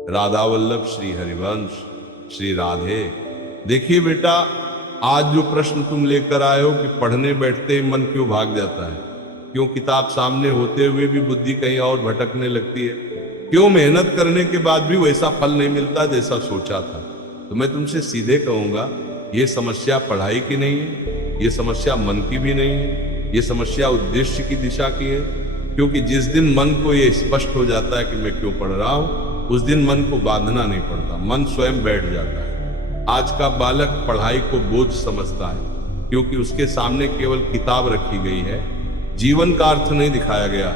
राधा वल्लभ श्री हरिवंश श्री राधे। देखिए बेटा, आज जो प्रश्न तुम लेकर आए हो कि पढ़ने बैठते ही मन क्यों भाग जाता है, क्यों किताब सामने होते हुए भी बुद्धि कहीं और भटकने लगती है, क्यों मेहनत करने के बाद भी वैसा फल नहीं मिलता जैसा सोचा था। तो मैं तुमसे सीधे कहूंगा, ये समस्या पढ़ाई की नहीं है, ये समस्या मन की भी नहीं है, ये समस्या उद्देश्य की दिशा की है। क्योंकि जिस दिन मन को ये स्पष्ट हो जाता है कि मैं क्यों पढ़ रहा हूं, उस दिन मन को बांधना नहीं पड़ता, मन स्वयं बैठ जाता है। आज का बालक पढ़ाई को बोझ समझता है क्योंकि उसके सामने केवल किताब रखी गई है, जीवन का अर्थ नहीं दिखाया गया।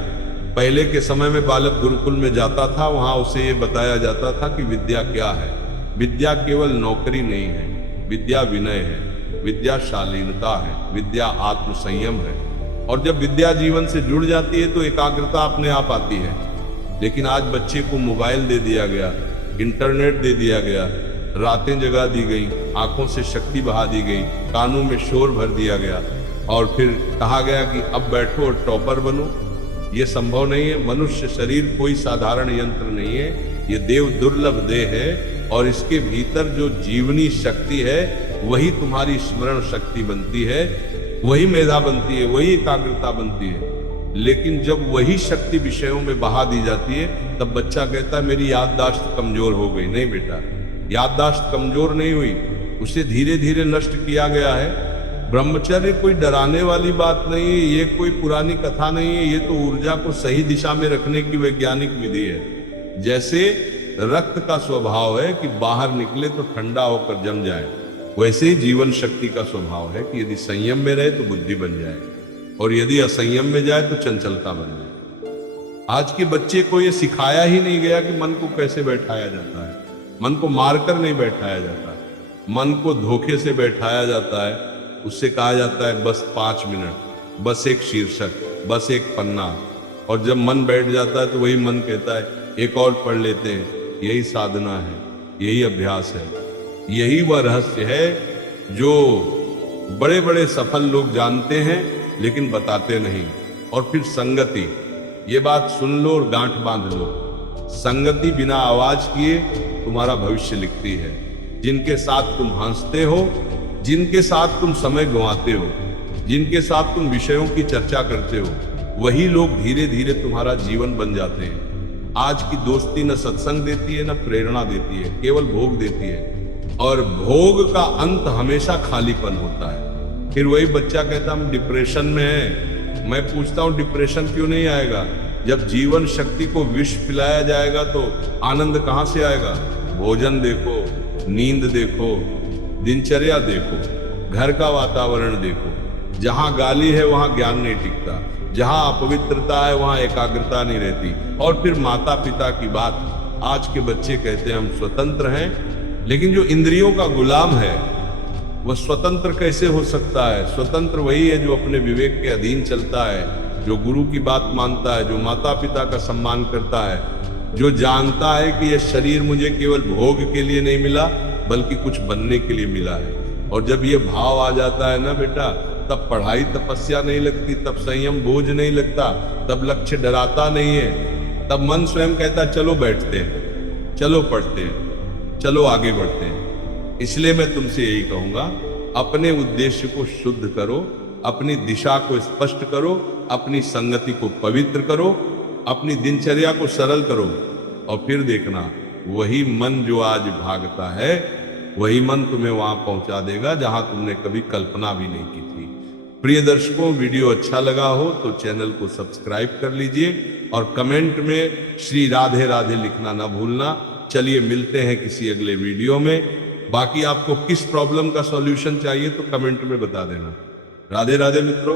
पहले के समय में बालक गुरुकुल में जाता था, वहां उसे ये बताया जाता था कि विद्या क्या है। विद्या केवल नौकरी नहीं है, विद्या विनय है, विद्या शालीनता है, विद्या आत्मसंयम है। और जब विद्या जीवन से जुड़ जाती है तो एकाग्रता अपने आप आती है। लेकिन आज बच्चे को मोबाइल दे दिया गया, इंटरनेट दे दिया गया, रातें जगा दी गई, आंखों से शक्ति बहा दी गई, कानों में शोर भर दिया गया और फिर कहा गया कि अब बैठो और टॉपर बनो। ये संभव नहीं है। मनुष्य शरीर कोई साधारण यंत्र नहीं है, ये देव दुर्लभ देह है और इसके भीतर जो जीवनी शक्ति है वही तुम्हारी स्मरण शक्ति बनती है, वही मेधा बनती है, वही एकाग्रता बनती है। लेकिन जब वही शक्ति विषयों में बहा दी जाती है तब बच्चा कहता है मेरी याददाश्त कमजोर हो गई। नहीं बेटा, याददाश्त कमजोर नहीं हुई, उसे धीरे धीरे नष्ट किया गया है। ब्रह्मचर्य कोई डराने वाली बात नहीं है, ये कोई पुरानी कथा नहीं है, ये तो ऊर्जा को सही दिशा में रखने की वैज्ञानिक विधि है। जैसे रक्त का स्वभाव है कि बाहर निकले तो ठंडा होकर जम जाए, वैसे ही जीवन शक्ति का स्वभाव है कि यदि संयम में रहे तो बुद्धि बन जाए और यदि असंयम में जाए तो चंचलता बन जाए। आज के बच्चे को यह सिखाया ही नहीं गया कि मन को कैसे बैठाया जाता है। मन को मारकर नहीं बैठाया जाता, मन को धोखे से बैठाया जाता है। उससे कहा जाता है बस 5 मिनट, बस एक शीर्षक, बस एक पन्ना। और जब मन बैठ जाता है तो वही मन कहता है एक और पढ़ लेते हैं। यही साधना है, यही अभ्यास है, यही वह रहस्य है जो बड़े बड़े सफल लोग जानते हैं लेकिन बताते नहीं। और फिर संगति, ये बात सुन लो और गांठ बांध लो। संगति बिना आवाज किए तुम्हारा भविष्य लिखती है। जिनके साथ तुम हंसते हो, जिनके साथ तुम समय गंवाते हो, जिनके साथ तुम विषयों की चर्चा करते हो, वही लोग धीरे धीरे तुम्हारा जीवन बन जाते हैं। आज की दोस्ती न सत्संग देती है, न प्रेरणा देती है, केवल भोग देती है। और भोग का अंत हमेशा खालीपन होता है। फिर वही बच्चा कहता हम डिप्रेशन में है। मैं पूछता हूं डिप्रेशन क्यों नहीं आएगा? जब जीवन शक्ति को विष पिलाया जाएगा तो आनंद कहां से आएगा? भोजन देखो, नींद देखो, दिनचर्या देखो, घर का वातावरण देखो। जहां गाली है वहां ज्ञान नहीं टिकता, जहां अपवित्रता है वहां एकाग्रता नहीं रहती। और फिर माता पिता की बात, आज के बच्चे कहते हैं हम स्वतंत्र हैं, लेकिन जो इंद्रियों का गुलाम है वह स्वतंत्र कैसे हो सकता है? स्वतंत्र वही है जो अपने विवेक के अधीन चलता है, जो गुरु की बात मानता है, जो माता पिता का सम्मान करता है, जो जानता है कि यह शरीर मुझे केवल भोग के लिए नहीं मिला बल्कि कुछ बनने के लिए मिला है। और जब ये भाव आ जाता है ना बेटा, तब पढ़ाई तपस्या नहीं लगती, तब संयम बोझ नहीं लगता, तब लक्ष्य डराता नहीं है। तब मन स्वयं कहता चलो बैठते हैं, चलो पढ़ते हैं, चलो आगे बढ़ते हैं। इसलिए मैं तुमसे यही कहूंगा, अपने उद्देश्य को शुद्ध करो, अपनी दिशा को स्पष्ट करो, अपनी संगति को पवित्र करो, अपनी दिनचर्या को सरल करो। और फिर देखना, वही मन जो आज भागता है वही मन तुम्हें वहां पहुंचा देगा जहां तुमने कभी कल्पना भी नहीं की थी। प्रिय दर्शकों, वीडियो अच्छा लगा हो तो चैनल को सब्सक्राइब कर लीजिए और कमेंट में श्री राधे राधे लिखना ना भूलना। चलिए मिलते हैं किसी अगले वीडियो में। बाकी आपको किस प्रॉब्लम का सॉल्यूशन चाहिए तो कमेंट में बता देना। राधे राधे मित्रों।